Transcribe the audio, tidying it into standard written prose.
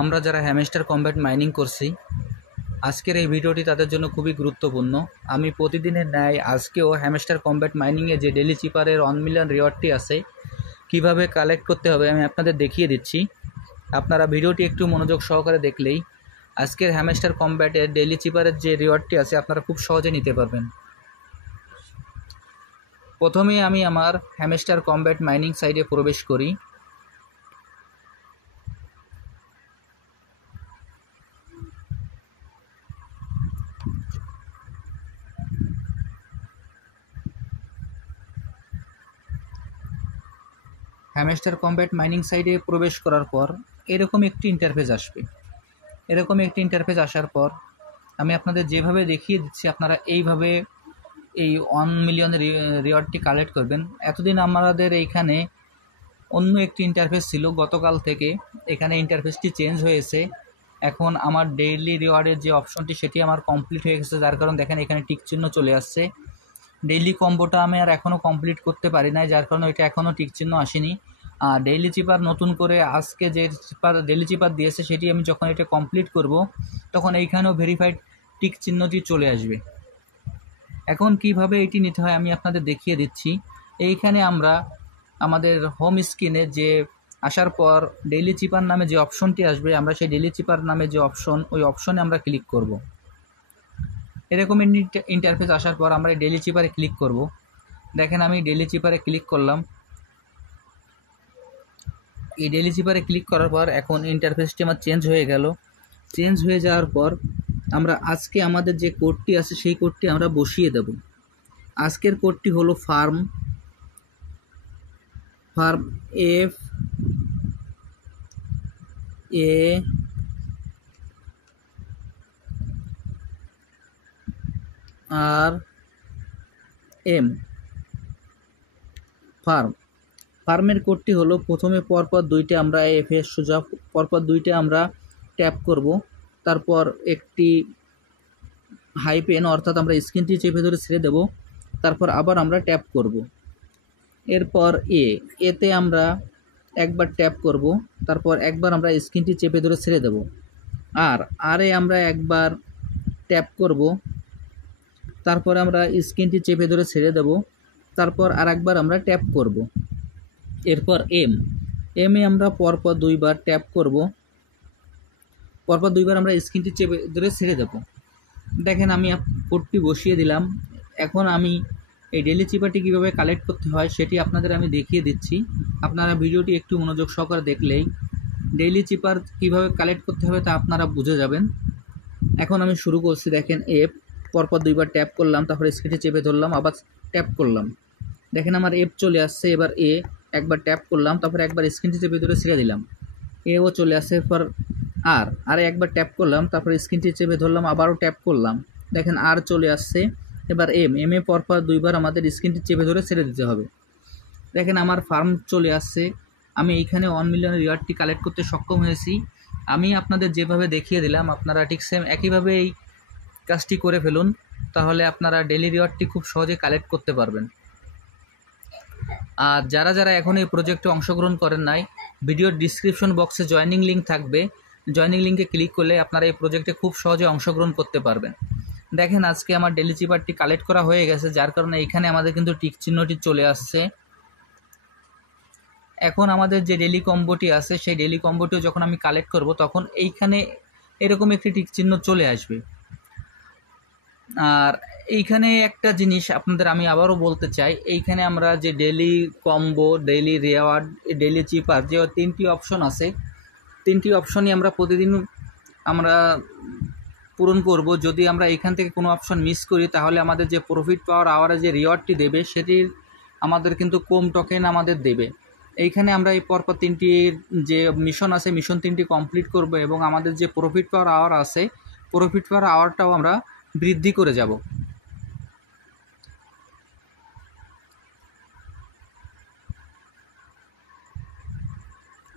আমরা যারা hamster combat mining করছি, আজকের এই ভিডিওটি তাদের জন্য খুবই গুরুত্বপূর্ণ। আমি প্রতিদিনের ন্যায় আজকেও হ্যামস্টার কম্ব্যাট মাইনিংয়ে যে ডেলি চিপারের 1 মিলিয়ন রিওয়ার্ডটি আছে কিভাবে কালেক্ট করতে হবে আমি আপনাদের দেখিয়ে দিচ্ছি। আপনারা ভিডিওটি একটু মনোযোগ সহকারে দেখলেই আজকের হ্যামস্টার কম্ব্যাটের ডেলি চিপারের যে রিওয়ার্ডটি আছে আপনারা খুব সহজে নিতে পারবেন। প্রথমে আমি আমার হ্যামস্টার কম্ব্যাট মাইনিং সাইটে প্রবেশ করি। হ্যামস্টার কম্ব্যাট মাইনিং সাইটে প্রবেশ করার পর এরকম একটি ইন্টারফেস আসবে। এরকম একটি ইন্টারফেস আসার পর আমি আপনাদের যেভাবে দেখিয়ে দিচ্ছি আপনারা এইভাবে এই 1 মিলিয়ন রিওয়ার্ডটি কালেক্ট করবেন। এতদিন আমাদের এইখানে অন্য একটি ইন্টারফেস ছিল, গতকাল থেকে এখানে ইন্টারফেসটি চেঞ্জ হয়েছে। এখন আমার ডেইলি রিওয়ার্ডের যে অপশনটি সেটি আমার কমপ্লিট হয়ে গেছে, যার কারণে দেখেন এখানে টিক চিহ্ন চলে আসছে। ডেইলি কম্বোটা আমি আর এখনও কমপ্লিট করতে পারি নাই, যার কারণে এটা এখনও টিক চিহ্ন আসেনি। আর ডেইলি চিপার নতুন করে আজকে যে ডেইলি চিপার দিয়েছে সেটি আমি যখন এটা কমপ্লিট করব তখন এইখানেও ভেরিফাইড টিক চিহ্নটি চলে আসবে। এখন কিভাবে এটি নিতে হয় আমি আপনাদের দেখিয়ে দিচ্ছি। এইখানে আমরা আমাদের হোম স্ক্রিনে যে আসার পর ডেইলি চিপার নামে যে অপশনটি আসবে, আমরা সেই ডেইলি চিপার নামে যে অপশন, ওই অপশনে আমরা ক্লিক করব। এরকম ইন্টারফেস আসার পর আমরা এই ডেইলি চিপারে ক্লিক করব। দেখেন আমি ডেইলি চিপারে ক্লিক করলাম। এই ডেইলি চিপারে ক্লিক করার পর এখন ইন্টারফেসটি আমার চেঞ্জ হয়ে গেল। চেঞ্জ হয়ে যাওয়ার পর আমরা আজকে আমাদের যে কোডটি আছে সেই কোডটি আমরা বসিয়ে দেব। আজকের কোডটি হলো farm F A R M ফার্মের কোডটি হলো প্রথমে পরপর দুইটা আমরা এফএস সোজা পরপর দুইটা আমরা ট্যাপ করব, তারপর একটি হাইপেন অর্থাৎ আমরা স্ক্রিনটি চেপে ধরে ছেড়ে দেব, তারপর আবার আমরা ট্যাপ করব। এরপর এতে আমরা একবার ট্যাপ করব, তারপর একবার আমরা স্ক্রিনটি চেপে ধরে ছেড়ে দেব। আরে আমরা একবার ট্যাপ করব, তারপর আমরা স্ক্রিনটি চেপে ধরে ছেড়ে দেব, তারপর আর একবার আমরা ট্যাপ করব। এরপর এমে আমরা পরপর দুইবার ট্যাপ করব, পরপর দুইবার আমরা স্ক্রিনটি চেপে ধরে ছেড়ে দেব। দেখেন আমি কোডটি বসিয়ে দিলাম। এখন আমি এই ডেইলি চিপারটি কীভাবে কালেক্ট করতে হয় সেটি আপনাদের আমি দেখিয়ে দিচ্ছি। আপনারা ভিডিওটি একটু মনোযোগ সহকারে দেখলেই ডেইলি চিপার কীভাবে কালেক্ট করতে হবে তা আপনারা বুঝে যাবেন। এখন আমি শুরু করছি। দেখেন পরপর দুইবার ট্যাপ করলাম, তারপর স্ক্রিনটি চেপে ধরলাম, আবার ট্যাপ করলাম। দেখেন আমার চলে আসছে। এবার একবার ট্যাপ করলাম, তারপর একবার স্ক্রিনটি চেপে ধরে ছেড়ে দিলাম, ও চলে আসছে। এরপর আর একবার ট্যাপ করলাম, তারপর স্ক্রিনটি চেপে ধরলাম, আবারও ট্যাপ করলাম, দেখেন চলে আসছে। এবার এমে পরপর দুইবার আমাদের স্ক্রিনটি চেপে ধরে ছেড়ে দিতে হবে। দেখেন আমার ফার্ম চলে আসছে। আমি এইখানে 1 মিলিয়ন রিওয়ার্ডটি কালেক্ট করতে সক্ষম হয়েছি। আমি আপনাদের যেভাবে দেখিয়ে দিলাম আপনারা ঠিক সেম একইভাবে এই কাজটি করে ফেলুন, তাহলে আপনারা ডেইলি রিওয়ার্ডটি খুব সহজে কালেক্ট করতে পারবেন। আর যারা যারা এখন এই প্রজেক্টে অংশগ্রহণ করেন নাই, ভিডিওর ডিসক্রিপশন বক্সে জয়েনিং লিঙ্ক থাকবে, জয়েনিং লিঙ্কে ক্লিক করলে আপনারা এই প্রজেক্টে খুব সহজে অংশগ্রহণ করতে পারবেন। দেখেন আজকে আমার ডেইলি চিপারটি কালেক্ট করা হয়ে গেছে, যার কারণে এখানে আমাদের কিন্তু টিক চিহ্নটি চলে আসছে। এখন আমাদের যে ডেইলি কম্বোটি আছে সেই ডেইলি কম্বোটিও যখন আমি কালেক্ট করব তখন এইখানে এরকম একটি টিক চিহ্ন চলে আসবে। আর এইখানে একটা জিনিস আপনাদের আমি আবারও বলতে চাই, এইখানে আমরা যে daily combo, daily reward, daily চিপার যে 3টি অপশন আছে, 3টি অপশনই আমরা প্রতিদিন আমরা পূরণ করব। যদি আমরা এখান থেকে কোনো অপশন মিস করি তাহলে আমাদের যে প্রফিট পাওয়ার আওয়ারে যে রিওয়ার্ডটি দেবে সেটির আমাদের কিন্তু কম টোকেন আমাদের দেবে। এইখানে আমরা এই পরপর 3টির যে মিশন আছে মিশন 3টি কমপ্লিট করব এবং আমাদের যে প্রফিট পাওয়ার আওয়ার আছে প্রফিট পাওয়ার আওয়ারটাও আমরা বৃদ্ধি করে যাব।